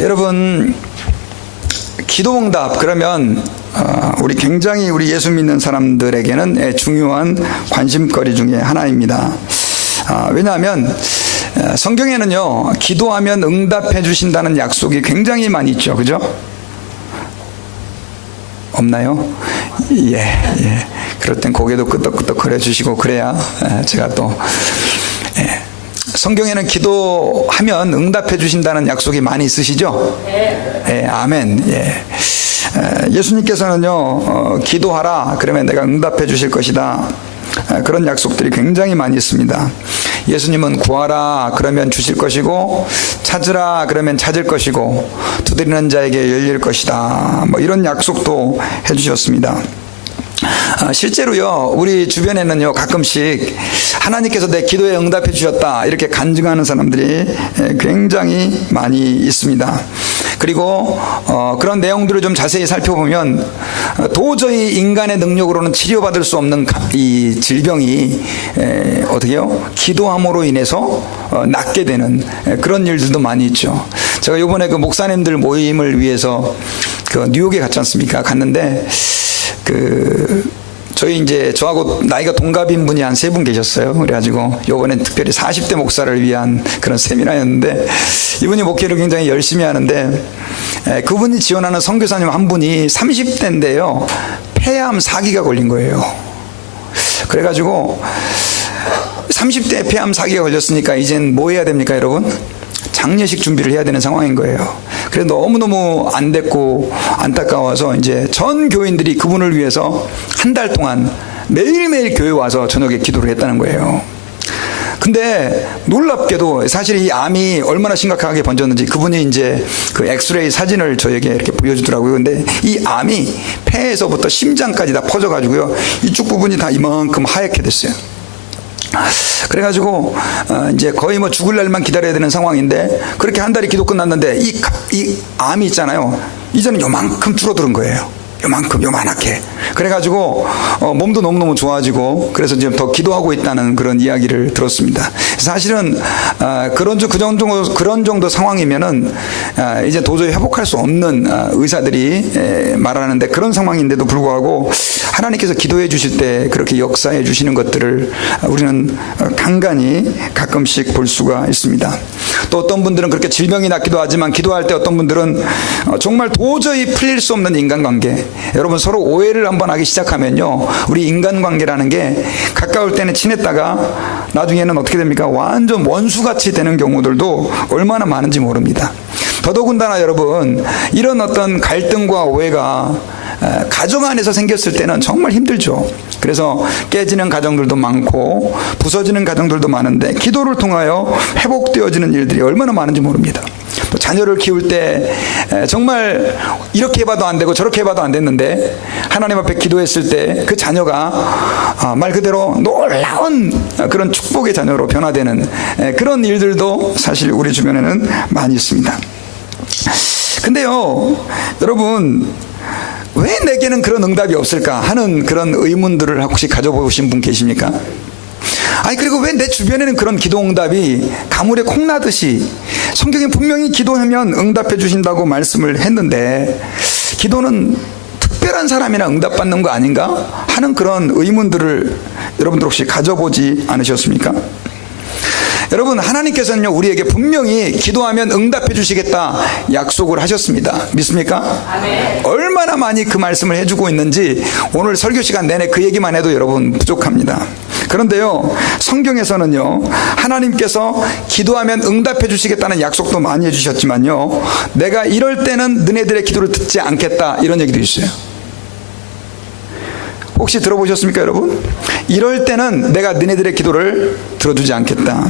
여러분, 기도응답 그러면 우리 굉장히 우리 예수 믿는 사람들에게는 중요한 관심거리 중에 하나입니다. 왜냐하면 성경에는요, 기도하면 응답해 주신다는 약속이 굉장히 많이 있죠. 그죠? 없나요? 예. 그럴 땐 고개도 끄덕끄덕 거려 주시고 그래야 제가 또 성경에는 기도하면 응답해 주신다는 약속이 많이 있으시죠? 네, 아멘. 예수님께서는요, 기도하라 그러면 내가 응답해 주실 것이다, 그런 약속들이 굉장히 많이 있습니다. 예수님은 구하라 그러면 주실 것이고, 찾으라 그러면 찾을 것이고, 두드리는 자에게 열릴 것이다, 뭐 이런 약속도 해주셨습니다. 실제로요, 우리 주변에는요, 가끔씩 하나님께서 내 기도에 응답해 주셨다 이렇게 간증하는 사람들이 굉장히 많이 있습니다. 그리고 그런 내용들을 좀 자세히 살펴보면 도저히 인간의 능력으로는 치료받을 수 없는 이 질병이 어떻게요? 기도함으로 인해서 낫게 되는 그런 일들도 많이 있죠. 제가 이번에 그 목사님들 모임을 위해서 그 뉴욕에 갔지 않습니까? 갔는데 저희 이제 저하고 나이가 동갑인 분이 한 3분 계셨어요. 그래가지고 요번엔 특별히 40대 목사를 위한 그런 세미나였는데, 이분이 목회를 굉장히 열심히 하는데 그분이 지원하는 선교사님 한 분이 30대인데요 폐암 4기가 걸린 거예요. 그래가지고 30대에 폐암 4기가 걸렸으니까 이젠 뭐 해야 됩니까, 여러분? 장례식 준비를 해야 되는 상황인 거예요. 그래서 너무너무 안 됐고 안타까워서 이제 전 교인들이 그분을 위해서 한 달 동안 매일매일 교회 와서 저녁에 기도를 했다는 거예요. 근데 놀랍게도 사실 이 암이 얼마나 심각하게 번졌는지 그분이 이제 그 엑스레이 사진을 저에게 이렇게 보여주더라고요. 근데 이 암이 폐에서부터 심장까지 다 퍼져가지고요, 이쪽 부분이 다 이만큼 하얗게 됐어요. 그래가지고 이제 거의 뭐 죽을 날만 기다려야 되는 상황인데, 그렇게 한 달이 기도 끝났는데 이 암이 있잖아요, 이제는 요만큼 줄어드는 거예요. 요만하게. 그래가지고 몸도 너무너무 좋아지고, 그래서 지금 더 기도하고 있다는 그런 이야기를 들었습니다. 사실은 그런 정도 상황이면은 이제 도저히 회복할 수 없는 의사들이 말하는데, 그런 상황인데도 불구하고 하나님께서 기도해 주실 때 그렇게 역사해 주시는 것들을 우리는 간간히 가끔씩 볼 수가 있습니다. 또 어떤 분들은 그렇게 질병이 낫기도 하지만, 기도할 때 어떤 분들은 정말 도저히 풀릴 수 없는 인간관계, 여러분 서로 오해를 한번 하기 시작하면요, 우리 인간관계라는 게 가까울 때는 친했다가 나중에는 어떻게 됩니까? 완전 원수같이 되는 경우들도 얼마나 많은지 모릅니다. 더더군다나 여러분, 이런 어떤 갈등과 오해가 가정 안에서 생겼을 때는 정말 힘들죠. 그래서 깨지는 가정들도 많고 부서지는 가정들도 많은데, 기도를 통하여 회복되어지는 일들이 얼마나 많은지 모릅니다. 또 자녀를 키울 때 정말 이렇게 해봐도 안 되고 저렇게 해봐도 안 됐는데, 하나님 앞에 기도했을 때 그 자녀가 말 그대로 놀라운 그런 축복의 자녀로 변화되는 그런 일들도 사실 우리 주변에는 많이 있습니다. 근데요, 여러분, 왜 내게는 그런 응답이 없을까 하는 그런 의문들을 혹시 가져보신 분 계십니까? 그리고 왜 내 주변에는 그런 기도 응답이 가물에 콩나듯이, 성경에 분명히 기도하면 응답해 주신다고 말씀을 했는데, 기도는 특별한 사람이나 응답받는 거 아닌가 하는 그런 의문들을 여러분들 혹시 가져보지 않으셨습니까? 여러분, 하나님께서는요, 우리에게 분명히 기도하면 응답해 주시겠다 약속을 하셨습니다. 믿습니까? 아멘. 얼마나 많이 그 말씀을 해주고 있는지 오늘 설교 시간 내내 그 얘기만 해도 여러분 부족합니다. 그런데요, 성경에서는요, 하나님께서 기도하면 응답해 주시겠다는 약속도 많이 해주셨지만요, 내가 이럴 때는 너네들의 기도를 듣지 않겠다, 이런 얘기도 있어요. 혹시 들어보셨습니까, 여러분? 이럴 때는 내가 너네들의 기도를 들어주지 않겠다.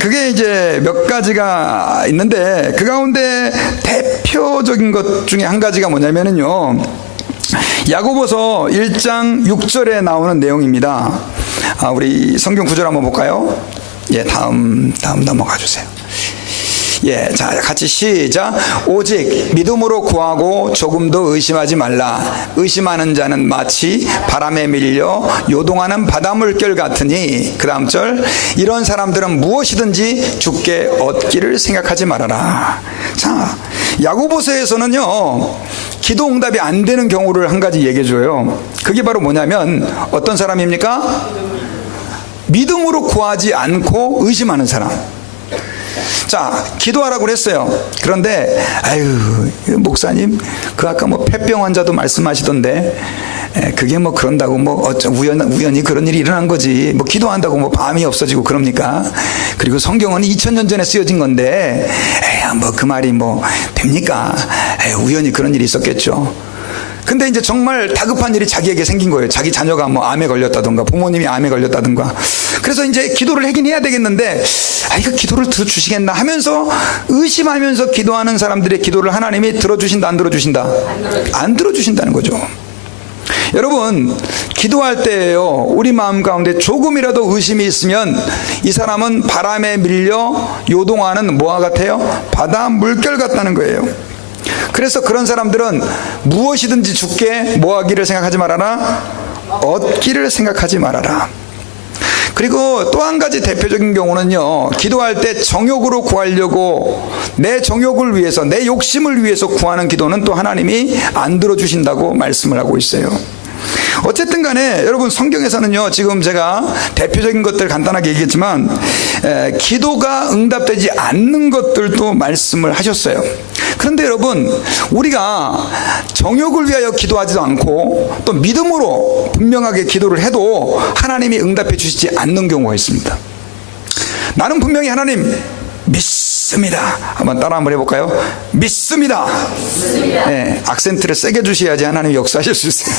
그게 이제 몇 가지가 있는데, 그 가운데 대표적인 것 중에 한 가지가 뭐냐면요, 야고보서 1장 6절에 나오는 내용입니다. 우리 성경 구절 한번 볼까요? 다음 넘어가 주세요. 예, 자, 같이 시작. 오직 믿음으로 구하고 조금도 의심하지 말라. 의심하는 자는 마치 바람에 밀려 요동하는 바닷물결 같으니, 그 다음 절, 이런 사람들은 무엇이든지 주께 얻기를 생각하지 말아라. 자, 야고보서에서는요, 기도 응답이 안 되는 경우를 한 가지 얘기해 줘요. 그게 바로 뭐냐면, 어떤 사람입니까? 믿음으로 구하지 않고 의심하는 사람. 자, 기도하라고 그랬어요. 그런데 아유, 목사님, 그 아까 뭐 폐병 환자도 말씀하시던데, 그게 뭐 그런다고 뭐 우연히 그런 일이 일어난 거지, 뭐 기도한다고 뭐 밤이 없어지고 그럽니까? 그리고 성경은 2000년 전에 쓰여진 건데, 뭐 그 말이 뭐 됩니까? 우연히 그런 일이 있었겠죠. 근데 이제 정말 다급한 일이 자기에게 생긴 거예요. 자기 자녀가 뭐 암에 걸렸다든가, 부모님이 암에 걸렸다든가. 그래서 이제 기도를 하긴 해야 되겠는데, 이거 기도를 들어주시겠나 하면서 의심하면서 기도하는 사람들의 기도를 하나님이 들어주신다, 안 들어주신다? 안 들어주신다는 거죠. 여러분, 기도할 때에요, 우리 마음 가운데 조금이라도 의심이 있으면 이 사람은 바람에 밀려 요동하는 뭐와 같아요? 바다 물결 같다는 거예요. 그래서 그런 사람들은 무엇이든지 주께 뭐하기를 생각하지 말아라? 얻기를 생각하지 말아라. 그리고 또 한 가지 대표적인 경우는요, 기도할 때 정욕으로 구하려고, 내 정욕을 위해서, 내 욕심을 위해서 구하는 기도는 또 하나님이 안 들어주신다고 말씀을 하고 있어요. 어쨌든 간에 여러분, 성경에서는요, 지금 제가 대표적인 것들 간단하게 얘기했지만, 기도가 응답되지 않는 것들도 말씀을 하셨어요. 그런데 여러분, 우리가 정욕을 위하여 기도하지도 않고 또 믿음으로 분명하게 기도를 해도 하나님이 응답해 주시지 않는 경우가 있습니다. 나는 분명히 하나님 믿습니다. 한번 따라 한번 해볼까요? 믿습니다. 네, 악센트를 세게 주셔야지 하나님이 역사하실 수 있어요.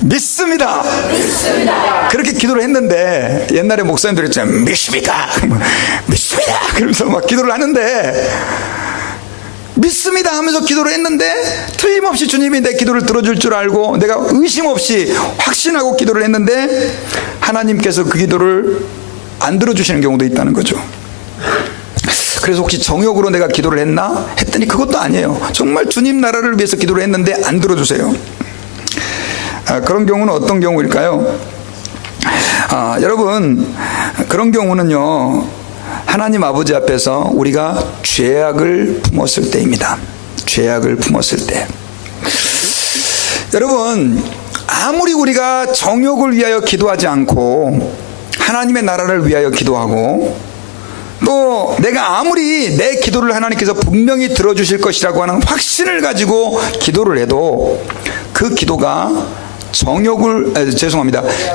믿습니다. 그렇게 기도를 했는데, 옛날에 목사님들이 있잖아요, 믿습니까? 믿습니다. 그러면서 막 기도를 하는데, 믿습니다 하면서 기도를 했는데 틀림없이 주님이 내 기도를 들어줄 줄 알고 내가 의심 없이 확신하고 기도를 했는데 하나님께서 그 기도를 안 들어주시는 경우도 있다는 거죠. 그래서 혹시 정욕으로 내가 기도를 했나? 했더니 그것도 아니에요. 정말 주님 나라를 위해서 기도를 했는데 안 들어주세요. 그런 경우는 어떤 경우일까요? 여러분, 그런 경우는요, 하나님 아버지 앞에서 우리가 죄악을 품었을 때입니다. 죄악을 품었을 때. 여러분, 아무리 우리가 정욕을 위하여 기도하지 않고 하나님의 나라를 위하여 기도하고 또 내가 아무리 내 기도를 하나님께서 분명히 들어주실 것이라고 하는 확신을 가지고 기도를 해도 그 기도가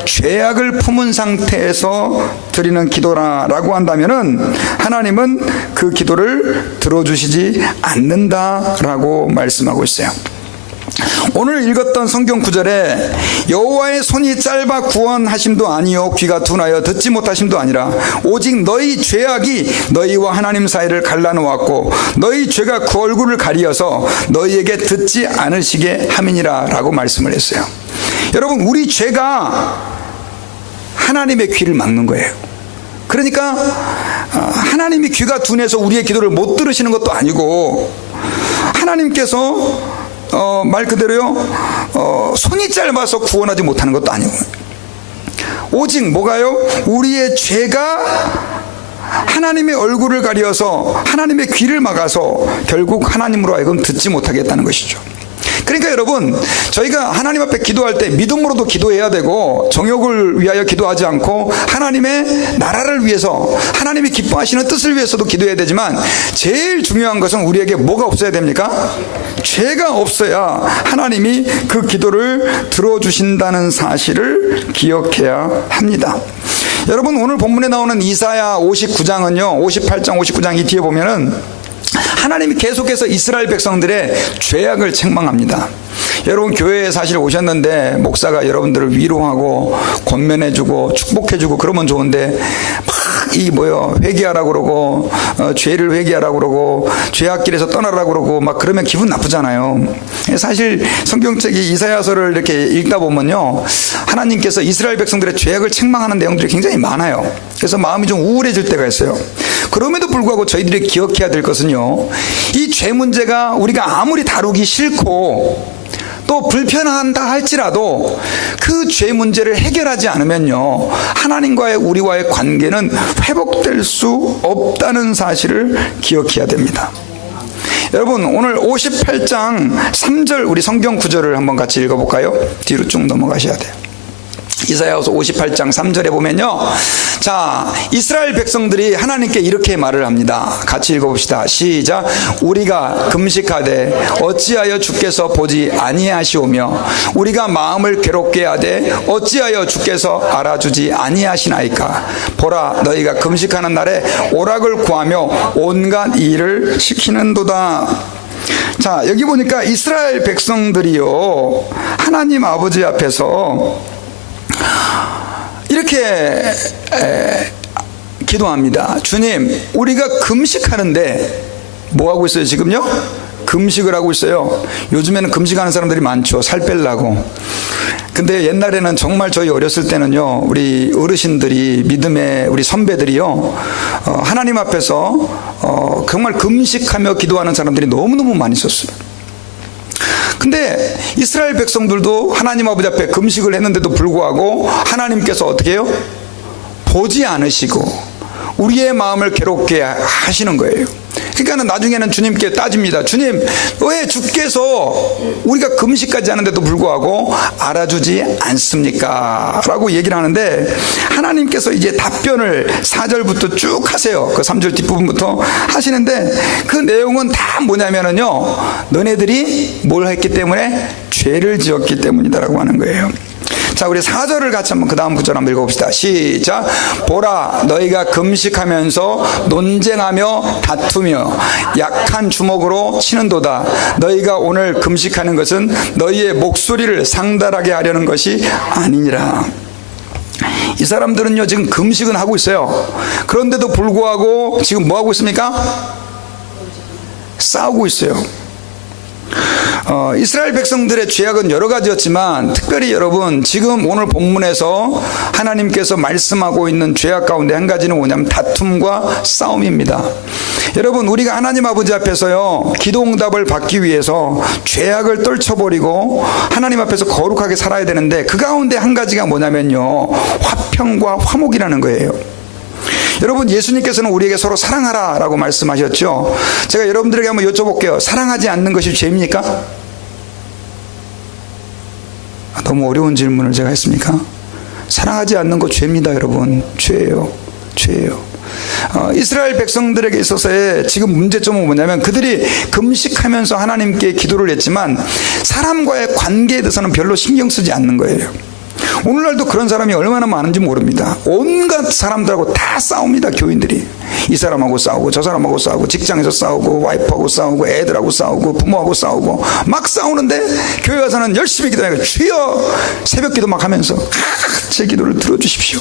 죄악을 품은 상태에서 드리는 기도라고 한다면은 하나님은 그 기도를 들어주시지 않는다라고 말씀하고 있어요. 오늘 읽었던 성경 구절에 여호와의 손이 짧아 구원하심도 아니요 귀가 둔하여 듣지 못하심도 아니라 오직 너희 죄악이 너희와 하나님 사이를 갈라놓았고 너희 죄가 그 얼굴을 가리어서 너희에게 듣지 않으시게 함이니라 라고 말씀을 했어요. 여러분, 우리 죄가 하나님의 귀를 막는 거예요. 그러니까 하나님이 귀가 둔해서 우리의 기도를 못 들으시는 것도 아니고 하나님께서 말 그대로요, 손이 짧아서 구원하지 못하는 것도 아니고 오직 뭐가요? 우리의 죄가 하나님의 얼굴을 가려서 하나님의 귀를 막아서 결국 하나님으로 하여금 듣지 못하게 했다는 것이죠. 그러니까 여러분, 저희가 하나님 앞에 기도할 때 믿음으로도 기도해야 되고 정욕을 위하여 기도하지 않고 하나님의 나라를 위해서 하나님이 기뻐하시는 뜻을 위해서도 기도해야 되지만 제일 중요한 것은 우리에게 뭐가 없어야 됩니까? 죄가 없어야 하나님이 그 기도를 들어주신다는 사실을 기억해야 합니다. 여러분, 오늘 본문에 나오는 이사야 59장은요 58장 59장 이 뒤에 보면은 하나님이 계속해서 이스라엘 백성들의 죄악을 책망합니다. 여러분, 교회에 사실 오셨는데 목사가 여러분들을 위로하고 권면해주고 축복해주고 그러면 좋은데 막 회개하라고 그러고 죄를 회개하라고 그러고 죄악길에서 떠나라고 그러고 막 그러면 기분 나쁘잖아요. 사실 성경책이 이사야서를 이렇게 읽다 보면요, 하나님께서 이스라엘 백성들의 죄악을 책망하는 내용들이 굉장히 많아요. 그래서 마음이 좀 우울해질 때가 있어요. 그럼에도 불구하고 저희들이 기억해야 될 것은요, 이 죄 문제가 우리가 아무리 다루기 싫고 또 불편하다 할지라도 그 죄 문제를 해결하지 않으면요, 하나님과의 우리와의 관계는 회복될 수 없다는 사실을 기억해야 됩니다. 여러분, 오늘 58장 3절 우리 성경 구절을 한번 같이 읽어볼까요? 뒤로 쭉 넘어가셔야 돼요. 이사야서 58장 3절에 보면요, 자, 이스라엘 백성들이 하나님께 이렇게 말을 합니다. 같이 읽어봅시다. 시작. 우리가 금식하되 어찌하여 주께서 보지 아니하시오며 우리가 마음을 괴롭게 하되 어찌하여 주께서 알아주지 아니하시나이까. 보라, 너희가 금식하는 날에 오락을 구하며 온갖 일을 시키는도다. 자, 여기 보니까 이스라엘 백성들이요, 하나님 아버지 앞에서 이렇게 기도합니다. 주님, 우리가 금식하는데 뭐 하고 있어요 지금요? 금식을 하고 있어요. 요즘에는 금식하는 사람들이 많죠. 살 빼려고. 근데 옛날에는 정말 저희 어렸을 때는요, 우리 어르신들이, 믿음의 우리 선배들이요, 하나님 앞에서 정말 금식하며 기도하는 사람들이 너무너무 많이 있었어요. 근데 이스라엘 백성들도 하나님 아버지 앞에 금식을 했는데도 불구하고 하나님께서 어떻게 해요? 보지 않으시고 우리의 마음을 괴롭게 하시는 거예요. 그러니까 나중에는 주님께 따집니다. 주님, 왜 주께서 우리가 금식까지 하는데도 불구하고 알아주지 않습니까? 라고 얘기를 하는데, 하나님께서 이제 답변을 4절부터 쭉 하세요. 그 3절 뒷부분부터 하시는데, 그 내용은 다 뭐냐면요, 너네들이 뭘 했기 때문에? 죄를 지었기 때문이다라고 하는 거예요. 자, 우리 4절을 같이 한번 그 다음 구절 한번 읽어봅시다. 시작. 보라, 너희가 금식하면서 논쟁하며 다투며 약한 주먹으로 치는도다. 너희가 오늘 금식하는 것은 너희의 목소리를 상달하게 하려는 것이 아니니라. 이 사람들은요, 지금 금식은 하고 있어요. 그런데도 불구하고 지금 뭐 하고 있습니까? 싸우고 있어요. 이스라엘 백성들의 죄악은 여러 가지였지만, 특별히 여러분, 지금 오늘 본문에서 하나님께서 말씀하고 있는 죄악 가운데 한 가지는 뭐냐면 다툼과 싸움입니다. 여러분, 우리가 하나님 아버지 앞에서요, 기도응답을 받기 위해서 죄악을 떨쳐버리고 하나님 앞에서 거룩하게 살아야 되는데, 그 가운데 한 가지가 뭐냐면요, 화평과 화목이라는 거예요. 여러분, 예수님께서는 우리에게 서로 사랑하라 라고 말씀하셨죠. 제가 여러분들에게 한번 여쭤볼게요. 사랑하지 않는 것이 죄입니까? 너무 어려운 질문을 제가 했습니까? 사랑하지 않는 거 죄입니다. 여러분, 죄예요. 죄예요. 이스라엘 백성들에게 있어서의 지금 문제점은 뭐냐면, 그들이 금식하면서 하나님께 기도를 했지만 사람과의 관계에 대해서는 별로 신경 쓰지 않는 거예요. 오늘날도 그런 사람이 얼마나 많은지 모릅니다. 온갖 사람들하고 다 싸웁니다. 교인들이 이 사람하고 싸우고 저 사람하고 싸우고, 직장에서 싸우고, 와이프하고 싸우고, 애들하고 싸우고, 부모하고 싸우고 막 싸우는데, 교회 가서는 열심히 기도하니까 주여 새벽 기도 막 하면서 제 기도를 들어주십시오.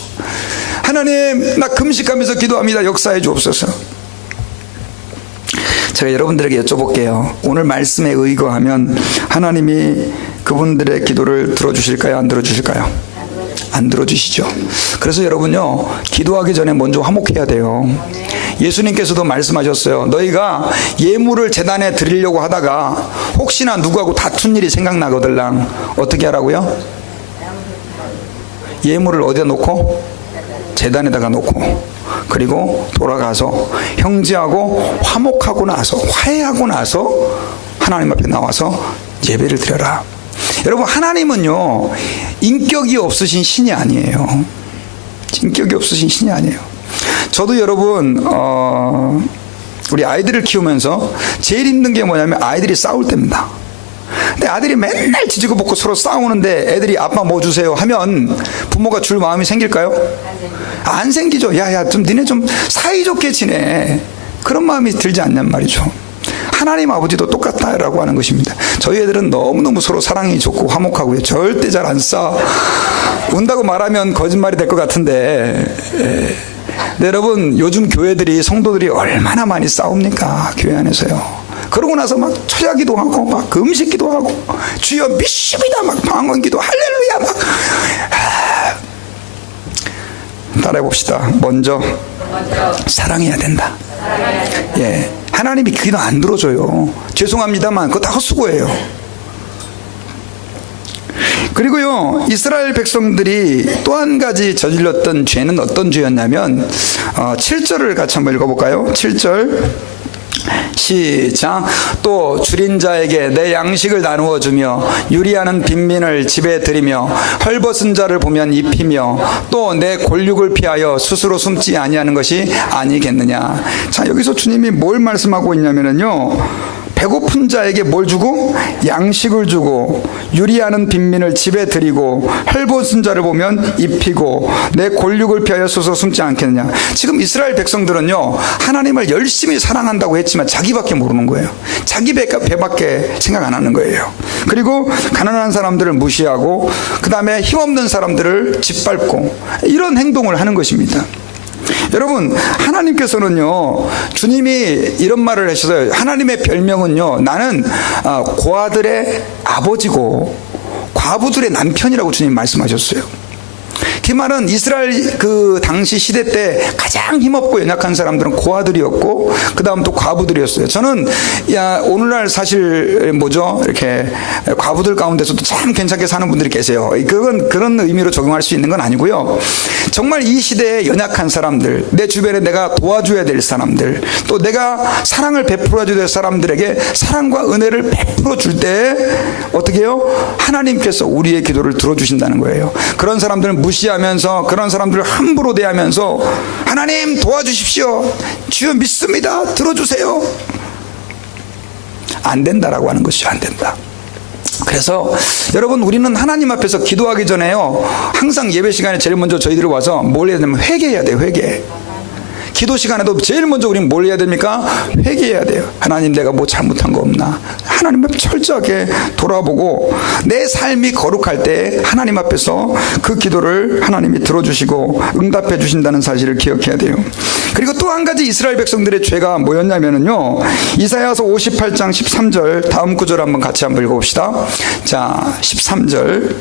하나님, 나 금식하면서 기도합니다. 역사해 주옵소서. 제가 여러분들에게 여쭤볼게요. 오늘 말씀에 의거하면 하나님이 그분들의 기도를 들어주실까요? 안 들어주실까요? 안 들어주시죠. 그래서 여러분요, 기도하기 전에 먼저 화목해야 돼요. 예수님께서도 말씀하셨어요. 너희가 예물을 제단에 드리려고 하다가 혹시나 누구하고 다툰 일이 생각나거들랑 어떻게 하라고요? 예물을 어디다 놓고? 제단에다가 놓고, 그리고 돌아가서 형제하고 화목하고 나서, 화해하고 나서 하나님 앞에 나와서 예배를 드려라. 여러분, 하나님은요, 인격이 없으신 신이 아니에요. 인격이 없으신 신이 아니에요. 저도 여러분, 우리 아이들을 키우면서 제일 힘든 게 뭐냐면 아이들이 싸울 때입니다. 근데 아들이 맨날 지지고 볶고 서로 싸우는데 애들이 아빠 뭐 주세요 하면 부모가 줄 마음이 생길까요? 안 생기죠. 야야, 좀 니네 좀 사이좋게 지내, 그런 마음이 들지 않냔 말이죠. 하나님 아버지도 똑같다라고 하는 것입니다. 저희 애들은 너무너무 서로 사랑이 좋고 화목하고요, 절대 잘 안 싸워. 운다고 말하면 거짓말이 될 것 같은데, 네, 여러분 요즘 교회들이 성도들이 얼마나 많이 싸웁니까? 교회 안에서요. 그러고 나서 막 초자기도 하고 막 금식기도 하고 주여 믿습니다 막 방언기도 할렐루야 막 따라해 봅시다. 먼저 사랑해야 된다. 예, 하나님이 기도 안 들어줘요. 죄송합니다만 그거 다 헛수고예요. 그리고요, 이스라엘 백성들이 또 한 가지 저질렀던 죄는 어떤 죄였냐면 7절을 같이 한번 읽어볼까요? 7절 시작. 또 줄인 자에게 내 양식을 나누어 주며 유리하는 빈민을 집에 들이며 헐벗은 자를 보면 입히며 또 내 골육을 피하여 스스로 숨지 아니하는 것이 아니겠느냐. 자, 여기서 주님이 뭘 말씀하고 있냐면요, 배고픈 자에게 뭘 주고? 양식을 주고, 유리하는 빈민을 집에 들이고, 헐벗은 자를 보면 입히고, 내 골육을 피하여 스스로 숨지 않겠느냐. 지금 이스라엘 백성들은요, 하나님을 열심히 사랑한다고 했지만 자기밖에 모르는 거예요. 자기 배밖에 생각 안 하는 거예요. 그리고 가난한 사람들을 무시하고, 그 다음에 힘없는 사람들을 짓밟고, 이런 행동을 하는 것입니다. 여러분, 하나님께서는요, 주님이 이런 말을 하셨어요. 하나님의 별명은요, 나는 고아들의 아버지고 과부들의 남편이라고 주님 말씀하셨어요. 그 말은 이스라엘 그 당시 시대 때 가장 힘없고 연약한 사람들은 고아들이었고, 그 다음 또 과부들이었어요. 저는 오늘날 사실 이렇게 과부들 가운데서도 참 괜찮게 사는 분들이 계세요. 그건 그런 의미로 적용할 수 있는 건 아니고요. 정말 이 시대에 연약한 사람들, 내 주변에 내가 도와줘야 될 사람들, 또 내가 사랑을 베풀어줘야 될 사람들에게 사랑과 은혜를 베풀어 줄 때 어떻게 해요? 하나님께서 우리의 기도를 들어주신다는 거예요. 그런 사람들은 무시하면서, 그런 사람들을 함부로 대하면서 하나님 도와주십시오, 주여 믿습니다, 들어주세요, 안 된다라고 하는 것이죠. 안 된다. 그래서 여러분, 우리는 하나님 앞에서 기도하기 전에요, 항상 예배 시간에 제일 먼저 저희들이 와서 뭘 해야 되냐면 회개해야 돼요. 회개. 기도 시간에도 제일 먼저 우리는 뭘 해야 됩니까? 회개해야 돼요. 하나님, 내가 뭐 잘못한 거 없나? 하나님 앞에 철저하게 돌아보고, 내 삶이 거룩할 때 하나님 앞에서 그 기도를 하나님이 들어주시고 응답해 주신다는 사실을 기억해야 돼요. 그리고 또 한 가지 이스라엘 백성들의 죄가 뭐였냐면요, 이사야서 58장 13절 다음 구절 한번 같이 한번 읽어봅시다. 자, 13절.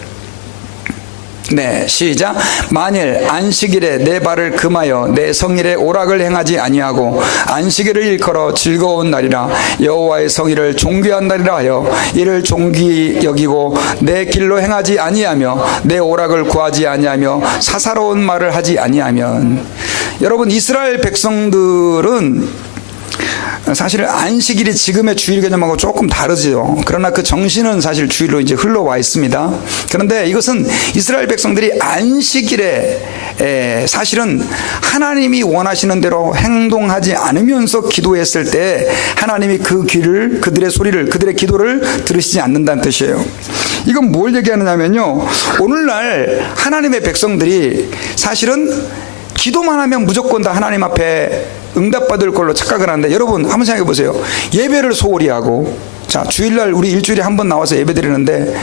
네, 시작. 만일 안식일에 내 발을 금하여 내 성일에 오락을 행하지 아니하고 안식일을 일컬어 즐거운 날이라 여호와의 성일을 존귀한 날이라 하여 이를 존귀 여기고 내 길로 행하지 아니하며 내 오락을 구하지 아니하며 사사로운 말을 하지 아니하면. 여러분, 이스라엘 백성들은 사실 안식일이 지금의 주일 개념하고 조금 다르죠. 그러나 그 정신은 사실 주일로 이제 흘러와 있습니다. 그런데 이것은 이스라엘 백성들이 안식일에 사실은 하나님이 원하시는 대로 행동하지 않으면서 기도했을 때 하나님이 그 귀를, 그들의 소리를, 그들의 기도를 들으시지 않는다는 뜻이에요. 이건 뭘 얘기하느냐면요, 오늘날 하나님의 백성들이 사실은 기도만 하면 무조건 다 하나님 앞에 응답받을 걸로 착각을 하는데, 여러분 한번 생각해 보세요. 예배를 소홀히 하고, 자, 주일날 우리 일주일에 한 번 나와서 예배 드리는데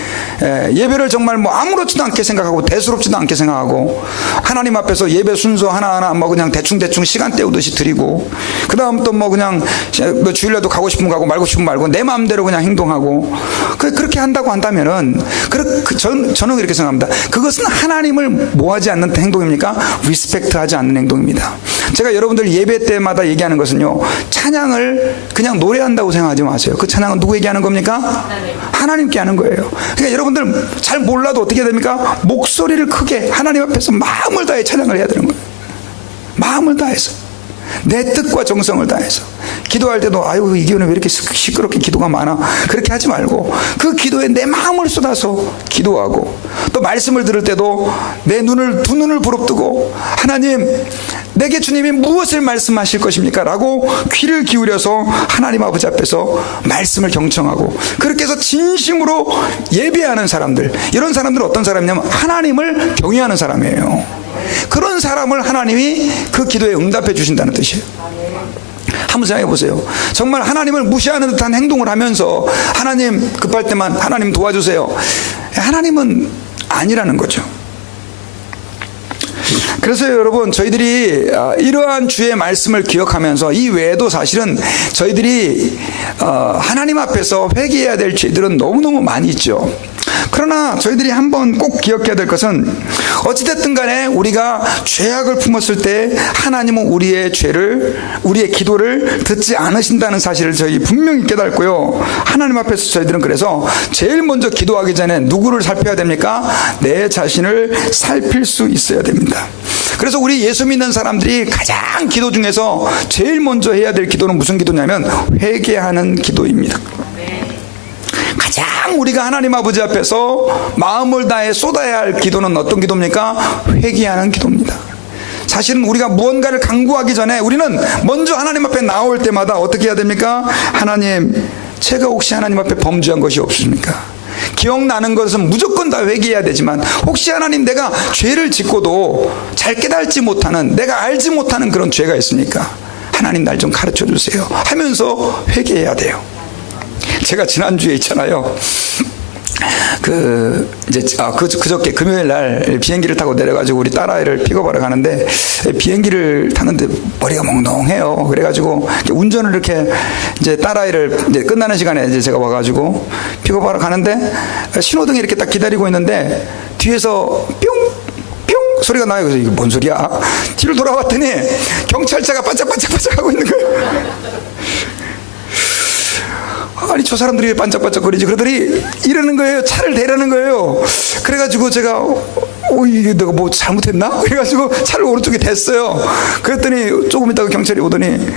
예배를 정말 뭐 아무렇지도 않게 생각하고 대수롭지도 않게 생각하고, 하나님 앞에서 예배 순서 하나하나 뭐 그냥 대충 시간 때우듯이 드리고, 그 다음 또 뭐 그냥 뭐 주일날도 가고 싶으면 가고 말고 싶으면 말고 내 마음대로 그냥 행동하고, 그렇게 한다고 한다면은 저는 이렇게 생각합니다. 그것은 하나님을 뭐하지 않는 행동입니까? 리스펙트하지 않는 행동입니다. 제가 여러분들 예배 때마다 얘기하는 것은요, 찬양을 그냥 노래한다고 생각하지 마세요. 그 찬양은 누구 얘기하는 겁니까? 하나님께 하는 거예요. 그러니까 여러분들 잘 몰라도 어떻게 해야 됩니까? 목소리를 크게 하나님 앞에서 마음을 다해 찬양을 해야 되는 거예요. 마음을 다해서, 내 뜻과 정성을 다해서. 기도할 때도 아유, 이 교회는 왜 이렇게 시끄럽게 기도가 많아, 그렇게 하지 말고 그 기도에 내 마음을 쏟아서 기도하고, 또 말씀을 들을 때도 내 두 눈을 부릅뜨고 하나님, 내게 주님이 무엇을 말씀하실 것입니까? 라고 귀를 기울여서 하나님 아버지 앞에서 말씀을 경청하고, 그렇게 해서 진심으로 예배하는 사람들, 이런 사람들은 어떤 사람이냐면 하나님을 경외하는 사람이에요. 그런 사람을 하나님이 그 기도에 응답해 주신다는 뜻이에요. 한번 생각해 보세요. 정말 하나님을 무시하는 듯한 행동을 하면서 하나님 급할 때만 하나님 도와주세요, 하나님은 아니라는 거죠. 그래서 여러분, 저희들이 이러한 주의 말씀을 기억하면서 이 외에도 사실은 저희들이 하나님 앞에서 회개해야 될 죄들은 너무너무 많이 있죠. 그러나 저희들이 한번 꼭 기억해야 될 것은 어찌됐든 간에 우리가 죄악을 품었을 때 하나님은 우리의 기도를 듣지 않으신다는 사실을 저희 분명히 깨닫고요. 하나님 앞에서 저희들은 그래서 제일 먼저 기도하기 전에 누구를 살펴야 됩니까? 내 자신을 살필 수 있어야 됩니다. 그래서 우리 예수 믿는 사람들이 가장 기도 중에서 제일 먼저 해야 될 기도는 무슨 기도냐면 회개하는 기도입니다. 가장 우리가 하나님 아버지 앞에서 마음을 다해 쏟아야 할 기도는 어떤 기도입니까? 회개하는 기도입니다. 사실은 우리가 무언가를 강구하기 전에 우리는 먼저 하나님 앞에 나올 때마다 어떻게 해야 됩니까? 하나님, 제가 혹시 하나님 앞에 범죄한 것이 없습니까? 기억나는 것은 무조건 다 회개해야 되지만 혹시 하나님 내가 죄를 짓고도 잘 깨달지 못하는, 내가 알지 못하는 그런 죄가 있습니까? 하나님 날 좀 가르쳐 주세요 하면서 회개해야 돼요. 제가 지난주에 있잖아요. 그저께 금요일 날 비행기를 타고 내려가지고 우리 딸아이를 픽업하러 가는데 비행기를 타는데 머리가 몽롱해요. 그래가지고 운전을 이렇게 이제 딸아이를 이제 끝나는 시간에 이제 제가 와가지고 픽업하러 가는데 신호등에 이렇게 딱 기다리고 있는데 뒤에서 뿅! 소리가 나요. 그래서 이게 뭔 소리야? 뒤를 돌아봤더니 경찰차가 반짝반짝 하고 있는 거예요. 아니 저 사람들이 왜 반짝반짝거리지? 그러더니 이러는 거예요. 차를 대라는 거예요. 그래가지고 제가 이게 내가 뭐 잘못했나? 그래가지고 차를 오른쪽에 댔어요. 그랬더니 조금 있다가 경찰이 오더니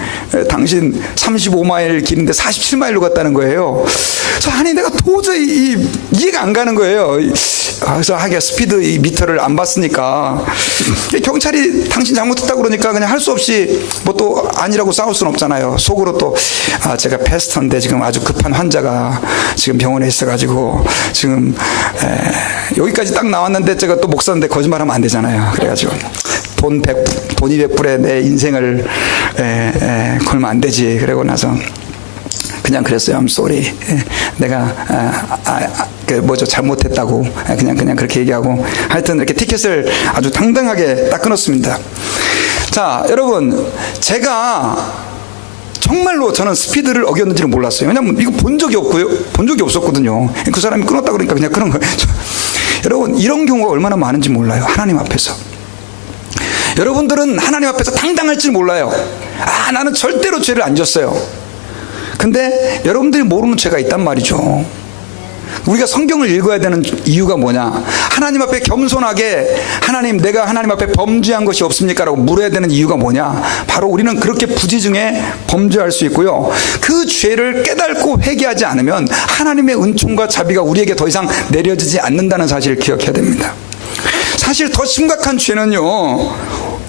당신 35마일 길인데 47마일로 갔다는 거예요. 그래서 아니 내가 도저히 이해가 안 가는 거예요. 그래서 하기야 스피드 미터를 안 봤으니까 경찰이 당신 잘못했다고 그러니까 그냥 할 수 없이 뭐 또 아니라고 싸울 수는 없잖아요. 속으로 또 제가 패스터인데 지금 아주 급한 환자가 지금 병원에 있어가지고 지금 여기까지 딱 나왔는데 제가 또 목사인데 거짓말하면 안 되잖아요. 그래가지고 돈이 100불에 내 인생을 걸면 안 되지. 그러고 나서 그냥 그랬어요. I'm sorry. 내가 잘못했다고 그냥 그렇게 얘기하고 하여튼 이렇게 티켓을 아주 당당하게 딱 끊었습니다. 자, 여러분, 제가 정말로 저는 스피드를 어겼는지는 몰랐어요. 왜냐면 이거 본 적이 없었거든요. 그 사람이 끊었다 그러니까 그냥 끊은 거예요. 여러분, 이런 경우가 얼마나 많은지 몰라요. 하나님 앞에서. 여러분들은 하나님 앞에서 당당할 줄 몰라요. 나는 절대로 죄를 안 졌어요. 근데 여러분들이 모르는 죄가 있단 말이죠. 우리가 성경을 읽어야 되는 이유가 뭐냐? 하나님 앞에 겸손하게 하나님, 내가 하나님 앞에 범죄한 것이 없습니까? 라고 물어야 되는 이유가 뭐냐? 바로 우리는 그렇게 부지중에 범죄할 수 있고요. 그 죄를 깨닫고 회개하지 않으면 하나님의 은총과 자비가 우리에게 더 이상 내려지지 않는다는 사실을 기억해야 됩니다. 사실 더 심각한 죄는요,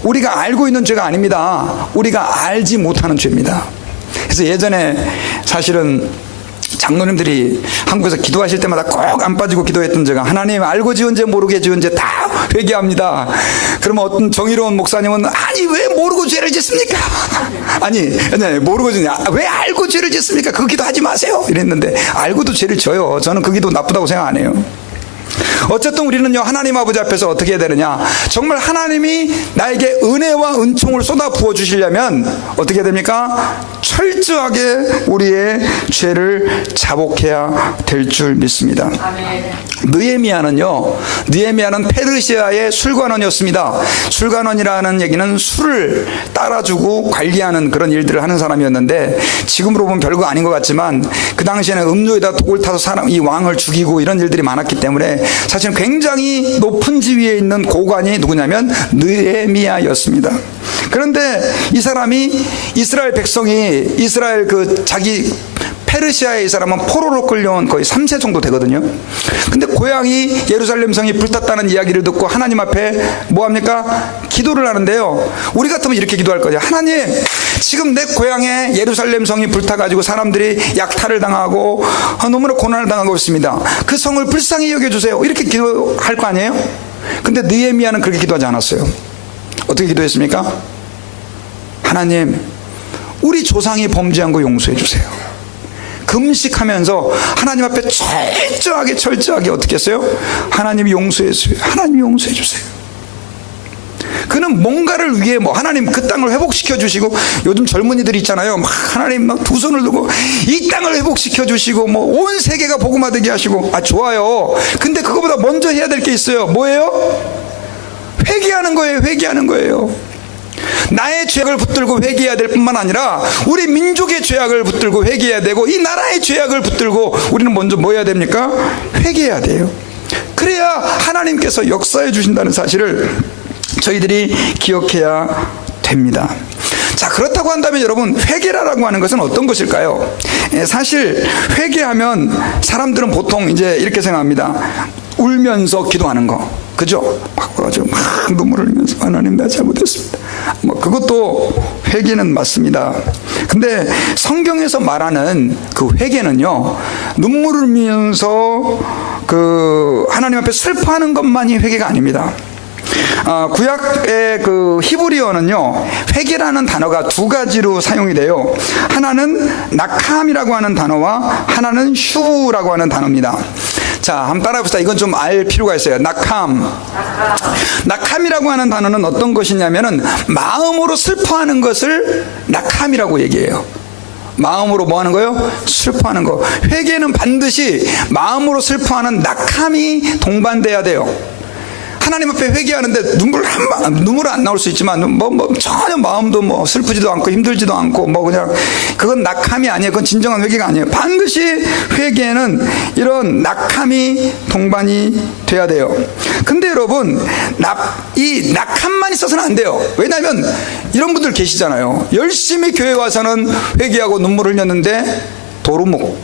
우리가 알고 있는 죄가 아닙니다. 우리가 알지 못하는 죄입니다. 그래서 예전에 사실은 장로님들이 한국에서 기도하실 때마다 꼭 안 빠지고 기도했던 제가, 하나님, 알고 지은 죄 모르게 지은 죄 다 회개합니다. 그러면 어떤 정의로운 목사님은 아니 왜 모르고 죄를 짓습니까? 아니 모르고 짓냐? 왜 알고 죄를 짓습니까? 그 기도 하지 마세요 이랬는데, 알고도 죄를 져요. 저는 그 기도 나쁘다고 생각 안 해요. 어쨌든 우리는요, 하나님 아버지 앞에서 어떻게 해야 되느냐? 정말 하나님이 나에게 은혜와 은총을 쏟아 부어 주시려면 어떻게 해야 됩니까? 철저하게 우리의 죄를 자복해야 될 줄 믿습니다. 느헤미야는 페르시아의 술관원이었습니다. 술관원이라는 얘기는 술을 따라주고 관리하는 그런 일들을 하는 사람이었는데, 지금으로 보면 별거 아닌 것 같지만 그 당시에는 음료에다 독을 타서 이 왕을 죽이고 이런 일들이 많았기 때문에 사실은 굉장히 높은 지위에 있는 고관이 누구냐면 느헤미야였습니다. 그런데 이 사람이 이스라엘 백성이 자기 페르시아에 이 사람은 포로로 끌려온 거의 3세 정도 되거든요. 근데 고향이 예루살렘 성이 불탔다는 이야기를 듣고 하나님 앞에 뭐합니까? 기도를 하는데요. 우리 같으면 이렇게 기도할 거죠. 하나님, 지금 내 고향에 예루살렘 성이 불타가지고 사람들이 약탈을 당하고 너무나 고난을 당하고 있습니다. 그 성을 불쌍히 여겨주세요. 이렇게 기도할 거 아니에요? 근데 느헤미야는 그렇게 기도하지 않았어요. 어떻게 기도했습니까? 하나님, 우리 조상이 범죄한 거 용서해 주세요. 금식하면서 하나님 앞에 철저하게 어떻게 했어요? 하나님이 용서해 주세요. 하나님이 용서해 주세요. 그는 우리는 뭔가를 위해 뭐 하나님 그 땅을 회복시켜 주시고, 요즘 젊은이들 있잖아요. 막 하나님 막 두 손을 들고 이 땅을 회복시켜 주시고 뭐 온 세계가 복음화되게 하시고, 좋아요. 근데 그거보다 먼저 해야 될 게 있어요. 뭐예요? 회개하는 거예요. 회개하는 거예요. 나의 죄악을 붙들고 회개해야 될 뿐만 아니라 우리 민족의 죄악을 붙들고 회개해야 되고, 이 나라의 죄악을 붙들고 우리는 먼저 뭐 해야 됩니까? 회개해야 돼요. 그래야 하나님께서 역사해 주신다는 사실을 저희들이 기억해야 됩니다. 자, 그렇다고 한다면 여러분, 회개라고 하는 것은 어떤 것일까요? 사실 회개하면 사람들은 보통 이제 이렇게 생각합니다. 울면서 기도하는 거, 그죠? 막 눈물을 흘리면서 하나님 나 잘못했습니다. 뭐 그것도 회개는 맞습니다. 근데 성경에서 말하는 그 회개는요, 눈물을 흘리면서 그 하나님 앞에 슬퍼하는 것만이 회개가 아닙니다. 구약의 그 히브리어는요, 회개라는 단어가 두 가지로 사용이 돼요. 하나는 나캄이라고 하는 단어와 하나는 슈브라고 하는 단어입니다. 자, 한번 따라 봅시다. 이건 좀 알 필요가 있어요. 나캄이라고 하는 단어는 어떤 것이냐면은 마음으로 슬퍼하는 것을 나캄이라고 얘기해요. 마음으로 뭐 하는 거예요? 슬퍼하는 거. 회개는 반드시 마음으로 슬퍼하는 나캄이 동반돼야 돼요. 하나님 앞에 회개하는데 눈물은 안 나올 수 있지만 전혀 마음도 뭐 슬프지도 않고 힘들지도 않고 뭐 그냥, 그건 낙함이 아니에요. 그건 진정한 회개가 아니에요. 반드시 회개에는 이런 낙함이 동반이 돼야 돼요. 근데 여러분, 이 낙함만 있어서는 안 돼요. 왜냐하면 이런 분들 계시잖아요. 열심히 교회 와서는 회개하고 눈물을 흘렸는데 도루묵,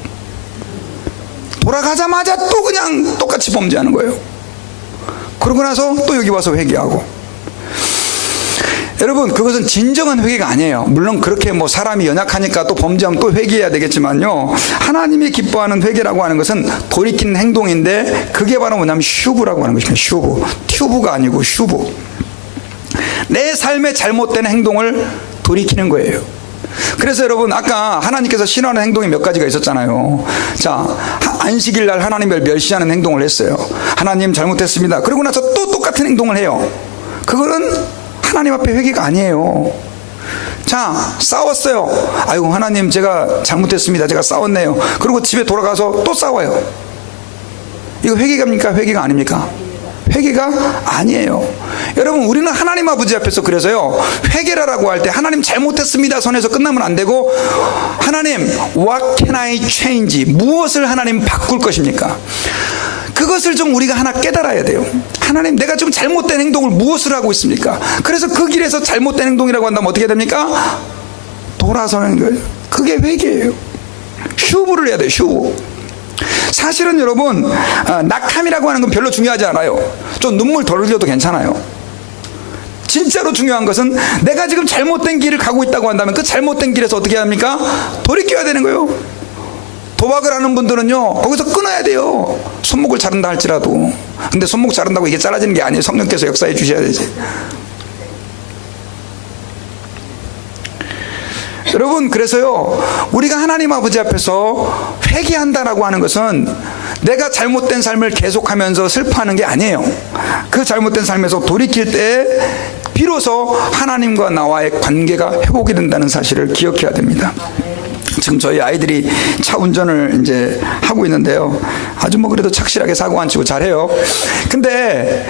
돌아가자마자 또 그냥 똑같이 범죄하는 거예요. 그러고 나서 또 여기 와서 회개하고. 여러분, 그것은 진정한 회개가 아니에요. 물론 그렇게 뭐 사람이 연약하니까 또 범죄하면 또 회개해야 되겠지만요, 하나님이 기뻐하는 회개라고 하는 것은 돌이키는 행동인데, 그게 바로 뭐냐면 슈브라고 하는 것입니다. 슈브. 튜브가 아니고 슈브. 내 삶의 잘못된 행동을 돌이키는 거예요. 그래서 여러분, 아까 하나님께서 싫어하는 행동이 몇 가지가 있었잖아요. 자, 안식일 날 하나님을 멸시하는 행동을 했어요. 하나님 잘못했습니다. 그러고 나서 또 똑같은 행동을 해요. 그거는 하나님 앞에 회개가 아니에요. 자, 싸웠어요. 아이고 하나님 제가 잘못했습니다. 제가 싸웠네요. 그리고 집에 돌아가서 또 싸워요. 이거 회개갑니까? 회개가 아닙니까? 회개가 아니에요. 여러분, 우리는 하나님 아버지 앞에서 그래서요, 회개라고 할 때 하나님 잘못했습니다 선에서 끝나면 안 되고, 하나님 what can I change, 무엇을 하나님 바꿀 것입니까? 그것을 좀 우리가 하나 깨달아야 돼요. 하나님, 내가 좀 잘못된 행동을 무엇을 하고 있습니까? 그래서 그 길에서 잘못된 행동이라고 한다면 어떻게 됩니까? 돌아서는 거예요. 그게 회개예요. 슈브를 해야 돼요. 슈브. 사실은 여러분, 낙함이라고 하는 건 별로 중요하지 않아요. 좀 눈물 덜 흘려도 괜찮아요. 진짜로 중요한 것은 내가 지금 잘못된 길을 가고 있다고 한다면 그 잘못된 길에서 어떻게 합니까? 돌이켜야 되는 거예요. 도박을 하는 분들은요, 거기서 끊어야 돼요. 손목을 자른다 할지라도. 근데 손목 자른다고 이게 잘라지는 게 아니에요. 성령께서 역사해 주셔야 되지. 여러분, 그래서요, 우리가 하나님 아버지 앞에서 회개한다라고 하는 것은 내가 잘못된 삶을 계속하면서 슬퍼하는 게 아니에요. 그 잘못된 삶에서 돌이킬 때 비로소 하나님과 나와의 관계가 회복이 된다는 사실을 기억해야 됩니다. 지금 저희 아이들이 차 운전을 이제 하고 있는데요, 아주 뭐 그래도 착실하게 사고 안 치고 잘해요. 근데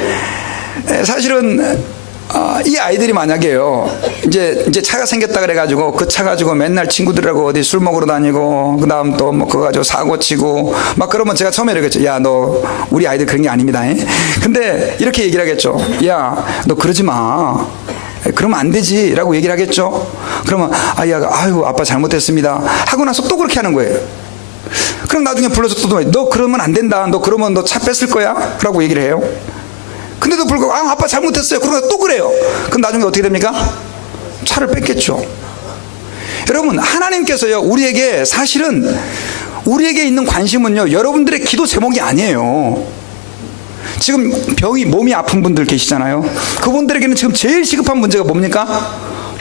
사실은 이 아이들이 만약에요, 이제 차가 생겼다 그래가지고 그 차 가지고 맨날 친구들하고 어디 술 먹으러 다니고, 그 다음 또 뭐 그거 가지고 사고 치고 막 그러면 제가 처음에 이러겠죠. 야, 너 우리 아이들 그런 게 아닙니다. 근데 이렇게 얘기를 하겠죠. 야, 너 그러지 마. 그러면 안 되지 라고 얘기를 하겠죠. 그러면 아이가 아유 아빠 잘못했습니다 하고 나서 또 그렇게 하는 거예요. 그럼 나중에 불러서 또 너 그러면 안 된다, 너 그러면 너 차 뺏을 거야 라고 얘기를 해요. 근데도 불구하고 아빠 잘못했어요. 그러고 또 그래요. 그럼 나중에 어떻게 됩니까? 차를 뺏겠죠. 여러분, 하나님께서요, 우리에게 사실은 우리에게 있는 관심은요, 여러분들의 기도 제목이 아니에요. 지금 몸이 아픈 분들 계시잖아요. 그분들에게는 지금 제일 시급한 문제가 뭡니까?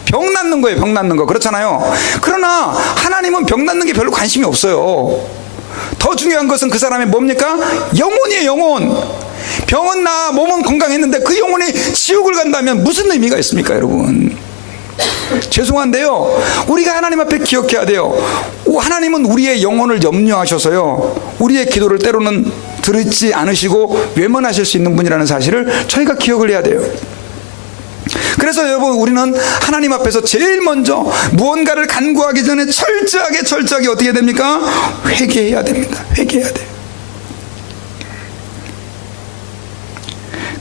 병 낫는 거예요. 병 낫는 거. 그렇잖아요. 그러나 하나님은 병 낫는 게 별로 관심이 없어요. 더 중요한 것은 그 사람의 뭡니까? 영혼이에요. 영혼. 병은 나 몸은 건강했는데 그 영혼이 지옥을 간다면 무슨 의미가 있습니까, 여러분? 죄송한데요, 우리가 하나님 앞에 기억해야 돼요. 하나님은 우리의 영혼을 염려하셔서요, 우리의 기도를 때로는 들지 않으시고 외면하실 수 있는 분이라는 사실을 저희가 기억을 해야 돼요. 그래서 여러분, 우리는 하나님 앞에서 제일 먼저 무언가를 간구하기 전에 철저하게 어떻게 됩니까? 회개해야 됩니다. 회개해야 돼요.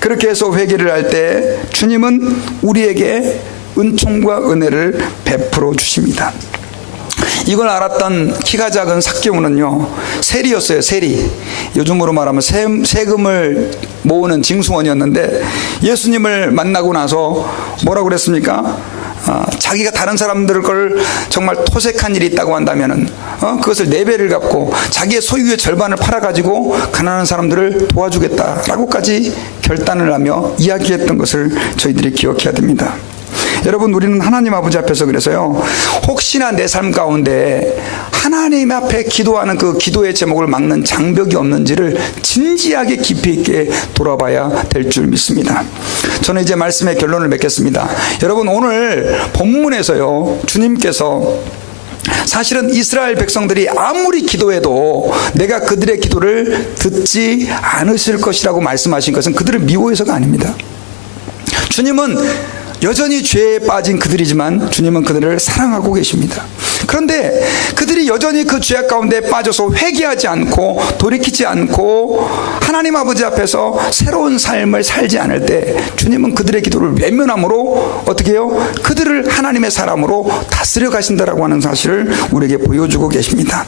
그렇게 해서 회개를 할 때 주님은 우리에게 은총과 은혜를 베풀어 주십니다. 이걸 알았던 키가 작은 삭개오는요, 세리였어요. 세리. 요즘으로 말하면 세금을 모으는 징수원이었는데, 예수님을 만나고 나서 뭐라고 그랬습니까? 자기가 다른 사람들 걸 정말 토색한 일이 있다고 한다면은 그것을 4배를 갚고 자기의 소유의 절반을 팔아가지고 가난한 사람들을 도와주겠다라고까지 결단을 하며 이야기했던 것을 저희들이 기억해야 됩니다. 여러분, 우리는 하나님 아버지 앞에서 그래서요, 혹시나 내 삶 가운데 하나님 앞에 기도하는 그 기도의 제목을 막는 장벽이 없는지를 진지하게 깊이 있게 돌아봐야 될 줄 믿습니다. 저는 이제 말씀의 결론을 맺겠습니다. 여러분, 오늘 본문에서요, 주님께서 사실은 이스라엘 백성들이 아무리 기도해도 내가 그들의 기도를 듣지 않으실 것이라고 말씀하신 것은 그들을 미워해서가 아닙니다. 주님은 여전히 죄에 빠진 그들이지만 주님은 그들을 사랑하고 계십니다. 그런데 그들이 여전히 그 죄악 가운데 빠져서 회개하지 않고 돌이키지 않고 하나님 아버지 앞에서 새로운 삶을 살지 않을 때 주님은 그들의 기도를 외면함으로 어떻게 해요? 그들을 하나님의 사람으로 다스려 가신다라고 하는 사실을 우리에게 보여주고 계십니다.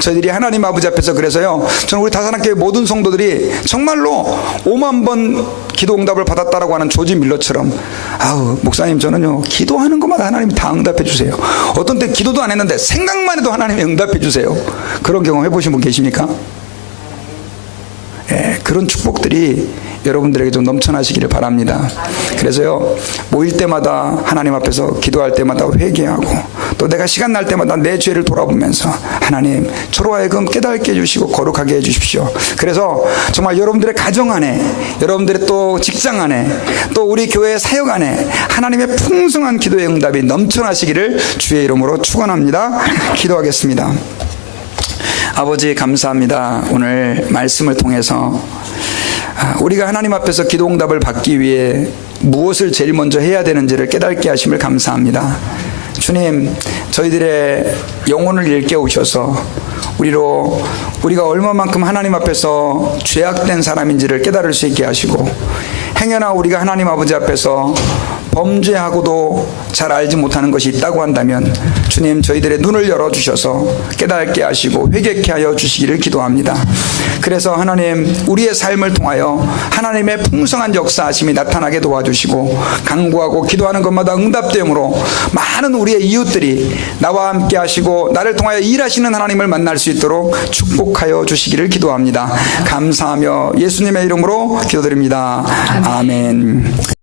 저희들이 하나님 아버지 앞에서 그래서요, 저는 우리 다사랑교회 모든 성도들이 정말로 5만 번 기도 응답을 받았다라고 하는 조지 밀러처럼, 목사님, 저는요, 기도하는 것마다 하나님이 다 응답해 주세요. 어떤 때 기도도 안 했는데 생각만 해도 하나님이 응답해 주세요. 그런 경험 해보신 분 계십니까? 그런 축복들이 여러분들에게 좀 넘쳐나시기를 바랍니다. 그래서요, 모일 때마다 하나님 앞에서 기도할 때마다 회개하고, 또 내가 시간 날 때마다 내 죄를 돌아보면서 하나님, 저로 하여금 깨닫게 해주시고 거룩하게 해주십시오. 그래서 정말 여러분들의 가정 안에, 여러분들의 또 직장 안에, 또 우리 교회 사역 안에 하나님의 풍성한 기도의 응답이 넘쳐나시기를 주의 이름으로 축원합니다. 기도하겠습니다. 아버지, 감사합니다. 오늘 말씀을 통해서 우리가 하나님 앞에서 기도 응답을 받기 위해 무엇을 제일 먼저 해야 되는지를 깨닫게 하심을 감사합니다. 주님, 저희들의 영혼을 일깨우셔서 우리가 얼마만큼 하나님 앞에서 죄악된 사람인지를 깨달을 수 있게 하시고, 행여나 우리가 하나님 아버지 앞에서 범죄하고도 잘 알지 못하는 것이 있다고 한다면 주님, 저희들의 눈을 열어주셔서 깨닫게 하시고 회개케 하여 주시기를 기도합니다. 그래서 하나님, 우리의 삶을 통하여 하나님의 풍성한 역사하심이 나타나게 도와주시고, 간구하고 기도하는 것마다 응답되므로 많은 우리의 이웃들이 나와 함께 하시고 나를 통하여 일하시는 하나님을 만날 수 있도록 축복하여 주시기를 기도합니다. 감사하며 예수님의 이름으로 기도드립니다. 아멘.